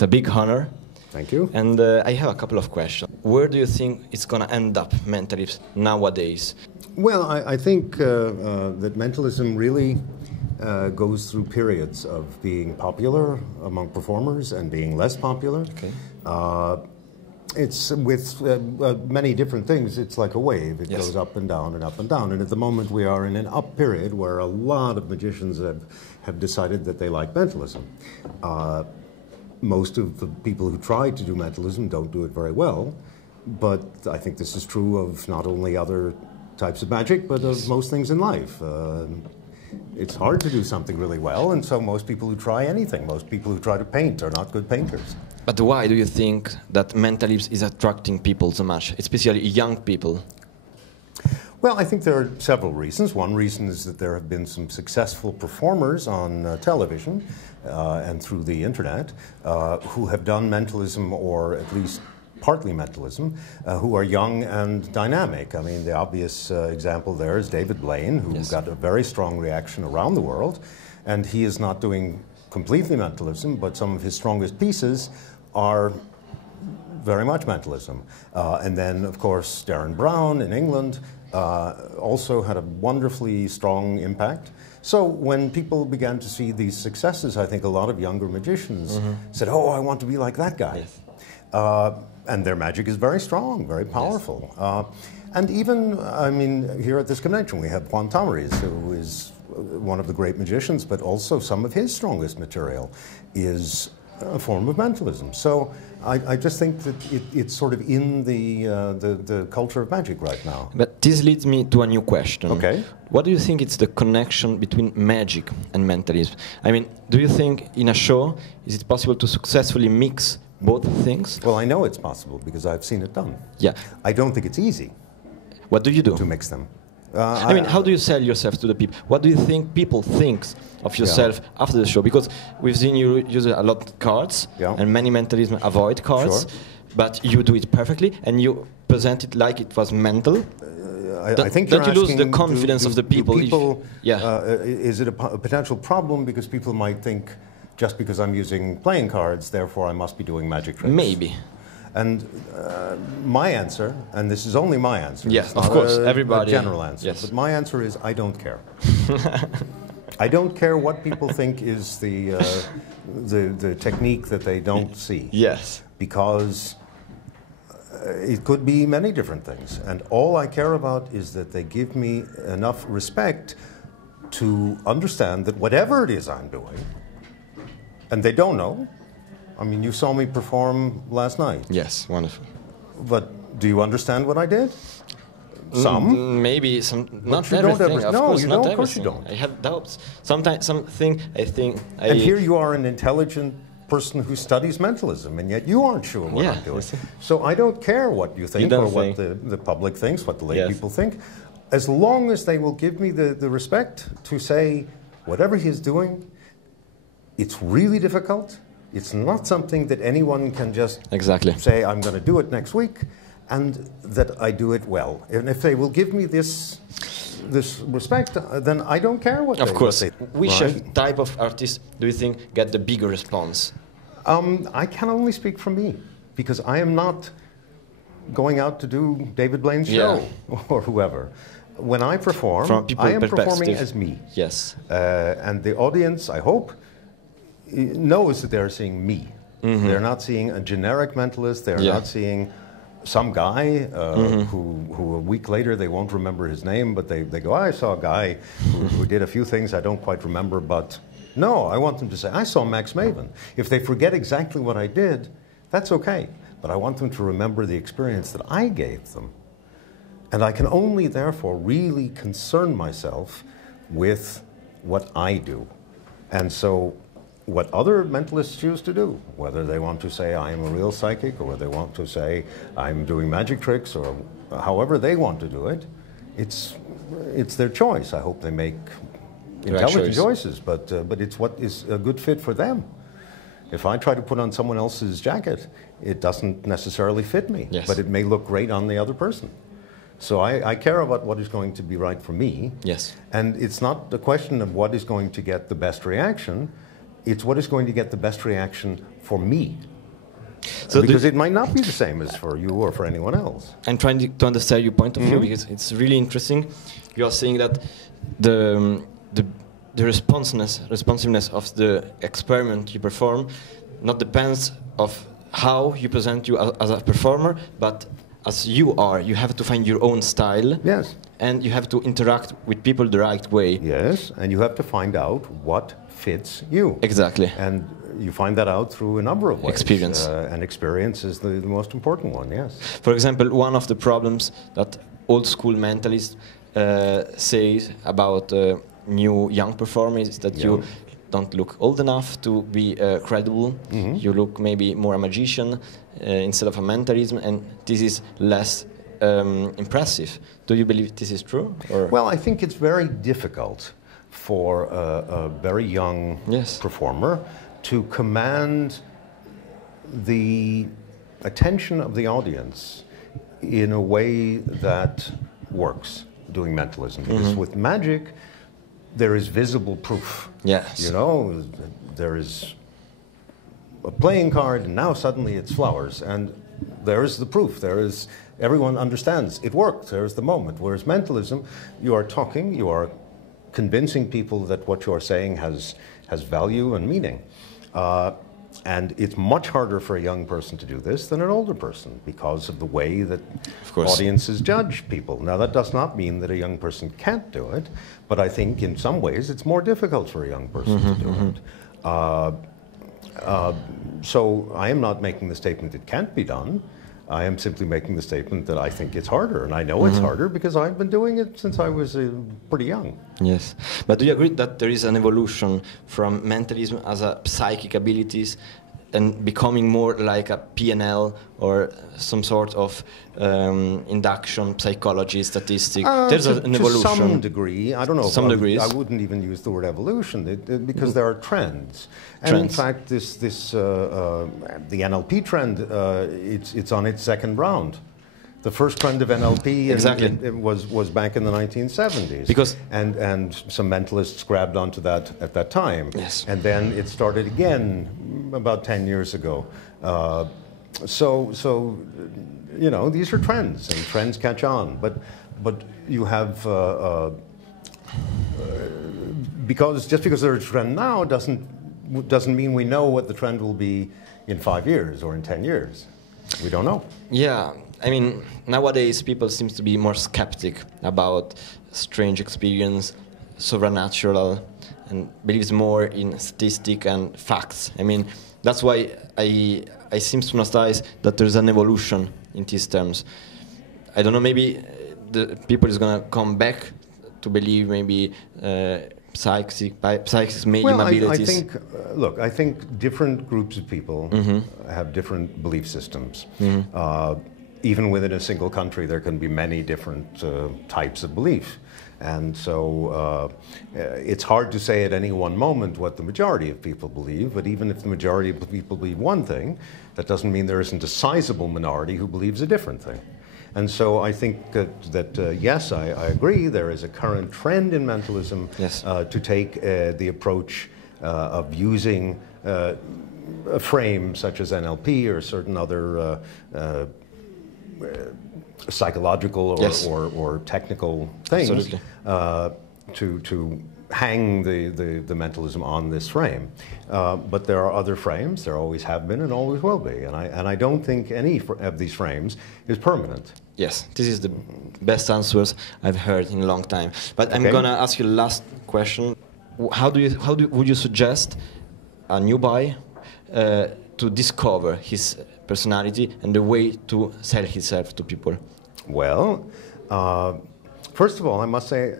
It's a big honor. Thank you. And I have a couple of questions. Where do you think it's going to end up, mentalism, nowadays? Well, I think that mentalism really goes through periods of being popular among performers and being less popular. Okay. It's with many different things. It's like a wave. It Yes. goes up and down and up and down. And at the moment we are in an up period where a lot of magicians have decided that they like mentalism. Most of the people who try to do mentalism don't do it very well. But I think this is true of not only other types of magic, but of most things in life. It's hard to do something really well, and so most people who try anything, most people who try to paint are not good painters. But why do you think that mentalism is attracting people so much, especially young people? Well, I think there are several reasons. One reason is that there have been some successful performers on television and through the internet who have done mentalism, or at least partly mentalism, who are young and dynamic. I mean, the obvious example there is David Blaine, who Yes. got a very strong reaction around the world, and he is not doing completely mentalism, but some of his strongest pieces are very much mentalism. And then, of course, Darren Brown in England also had a wonderfully strong impact. So when people began to see these successes, I think a lot of younger magicians said, oh, I want to be like that guy. Yes. And their magic is very strong, very powerful. Yes. And even, I mean, here at this convention we have Juan Tamariz, who is one of the great magicians, but also some of his strongest material is a form of mentalism. So I just think that it's sort of in the culture of magic right now. But this leads me to a new question. Okay. What do you think is the connection between magic and mentalism? I mean, do you think in a show, is it possible to successfully mix both things? Well, I know it's possible because I've seen it done. Yeah. I don't think it's easy What do you do? to mix them. I mean, how do you sell yourself to the people? What do you think people think of yourself after the show? Because we've seen you use a lot of cards, and many mentalism avoid cards, but you do it perfectly, and you present it like it was mental. I think don't you you're lose the asking, confidence of the people? Is it a potential problem because people might think, just because I'm using playing cards, therefore I must be doing magic tricks? Maybe. And my answer, and this is only my answer, yes, it's of not course, a everybody. general answer, yes. but my answer is I don't care. I don't care what people think is the technique that they don't see. Yes. Because it could be many different things. And all I care about is that they give me enough respect to understand that whatever it is I'm doing, and they don't know. I mean, you saw me perform last night. Yes, wonderful. But do you understand what I did? Some? Maybe some, not you everything. Don't of course, you not don't. Of everything. course you don't. I have doubts. Sometimes something I think And here you are, an intelligent person who studies mentalism, and yet you aren't sure what I'm doing. So I don't care what you think or what the public thinks, what the lay people think. As long as they will give me the respect to say, whatever he is doing, it's really difficult. It's not something that anyone can just say, I'm going to do it next week, and that I do it well. And if they will give me this respect, then I don't care what they say. Of course. Which type of artist do you think get the bigger response? I can only speak for me, because I am not going out to do David Blaine's show or whoever. When I perform, I am performing as me. Yes. And the audience, I hope, knows that they're seeing me. They're not seeing a generic mentalist. They're not seeing some guy who a week later they won't remember his name, but they go, I saw a guy who did a few things I don't quite remember, but no, I want them to say, I saw Max Maven. If they forget exactly what I did, that's okay. But I want them to remember the experience that I gave them. And I can only, therefore, really concern myself with what I do. And so what other mentalists choose to do, whether they want to say I am a real psychic, or whether they want to say I'm doing magic tricks, or however they want to do it, it's their choice. I hope they make intelligent choices, but it's what is a good fit for them. If I try to put on someone else's jacket, it doesn't necessarily fit me, but it may look great on the other person. So I care about what is going to be right for me. Yes. And it's not the question of what is going to get the best reaction. It's what is going to get the best reaction for me. So because it might not be the same as for you or for anyone else. I'm trying to understand your point of view, because it's really interesting. You are saying that the responsiveness of the experiment you perform not depends of how you present you as a performer, but as you are. You have to find your own style. Yes. And you have to interact with people the right way. Yes, and you have to find out what fits you. Exactly. And you find that out through a number of ways. Experience. And experience is the most important one, yes. For example, one of the problems that old school mentalists say about new young performers is that you don't look old enough to be credible. You look maybe more a magician instead of a mentalism, and this is less impressive. Do you believe this is true? Or? Well, I think it's very difficult for a very young performer to command the attention of the audience in a way that works doing mentalism. Because with magic, there is visible proof. Yes. You know, there is a playing card, and now suddenly it's flowers, and there is the proof. There is, everyone understands it worked. There is the moment. Whereas mentalism, you are talking, you are convincing people that what you are saying has value and meaning. And it's much harder for a young person to do this than an older person because of the way that audiences judge people. Now, that does not mean that a young person can't do it, but I think in some ways it's more difficult for a young person to do it. So I am not making the statement it can't be done. I am simply making the statement that I think it's harder, and I know it's harder because I've been doing it since I was pretty young. Yes, but do you agree that there is an evolution from mentalism as a psychic abilities and becoming more like a PNL or some sort of induction, psychology, statistic? There's an evolution. To some degree. I don't know. Some degrees. I wouldn't even use the word evolution because there are trends. And in fact, the NLP trend, it's on its second round. The first trend of NLP was back in the 1970s. And some mentalists grabbed onto that at that time. Yes. And then it started again about 10 years ago. So you know, these are trends, and trends catch on. But you have just because there's a trend now doesn't mean we know what the trend will be in 5 years or in 10 years. We don't know. Yeah, I mean, nowadays people seem to be more skeptic about strange experience, supernatural, and believes more in statistic and facts. I mean, that's why I seem to nostalgize that there's an evolution in these terms. I don't know, maybe the people is gonna come back to believe maybe psychics medium abilities. I think, look, I think different groups of people have different belief systems. Even within a single country, there can be many different types of belief. And so it's hard to say at any one moment what the majority of people believe, but even if the majority of people believe one thing, that doesn't mean there isn't a sizable minority who believes a different thing. And so I think that yes, I agree, there is a current trend in mentalism to take the approach of using a frame such as NLP or certain other psychological or technical things to hang the mentalism on this frame. But there are other frames, there always have been and always will be, and I don't think any of these frames is permanent. Yes, this is the best answers I've heard in a long time. But I'm gonna ask you the last question. Would you suggest a new boy to discover his personality and the way to sell himself to people? Well, first of all, I must say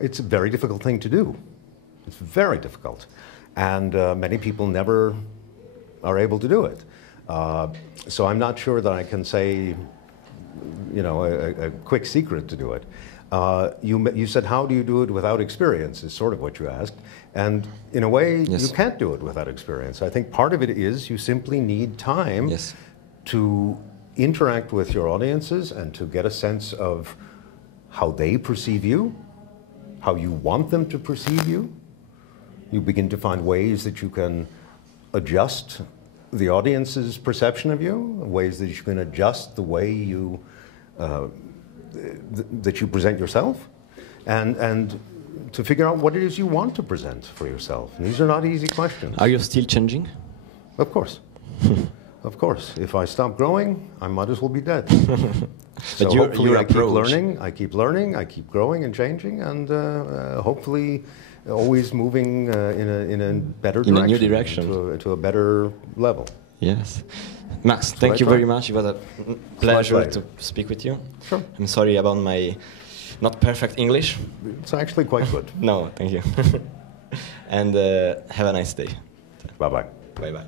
it's a very difficult thing to do. It's very difficult, and many people never are able to do it. So I'm not sure that I can say, you know, a quick secret to do it. You said, how do you do it without experience, is sort of what you asked. And in a way, you can't do it without experience. I think part of it is you simply need time to interact with your audiences and to get a sense of how they perceive you, how you want them to perceive you, You begin to find ways that you can adjust the audience's perception of you, ways that you can adjust the way you that you present yourself, and to figure out what it is you want to present for yourself. And these are not easy questions. Are you still changing? Of course. Of course. If I stop growing, I might as well be dead. So hopefully I keep learning, I keep growing and changing, and hopefully always moving in a better direction. In a new direction. To a better level. Yes. Max, thank you very much. It was a pleasure to speak with you. Sure. I'm sorry about my not perfect English. It's actually quite good. No, thank you. And have a nice day. Bye-bye. Bye-bye.